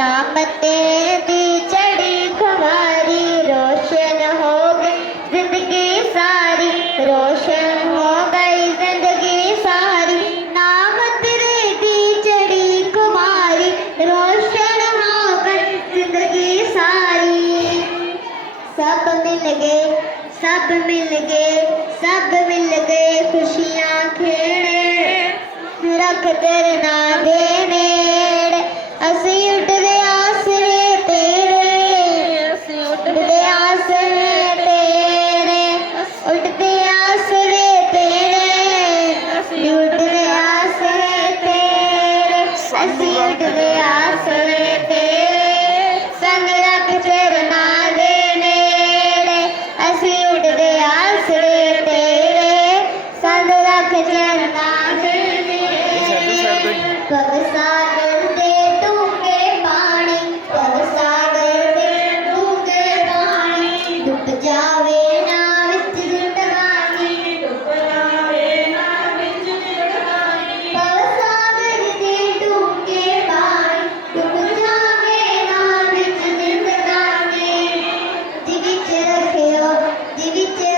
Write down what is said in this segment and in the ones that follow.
नामते भी चढ़ी खुमारी रोशन हो गई ज़िंदगी सारी। रोशन हो गई ज़िंदगी सारी। नाम तेरे भी चढ़ी खुमारी रोशन हो गई ज़िंदगी सारी। सब मिल गए, सब मिल गए, सब मिल गए खुशियाँ खेड़े। रख कर ना दे असी dividir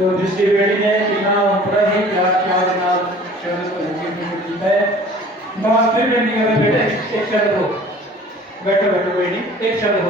तो जिसकी बेटी ने इतना बड़ा ही प्यार प्यार नाम शहर को जीता है। नमस्ते बेटी का बेटे, एक शब्द हो। बैठो बैठो बेटी एक शब्द हो।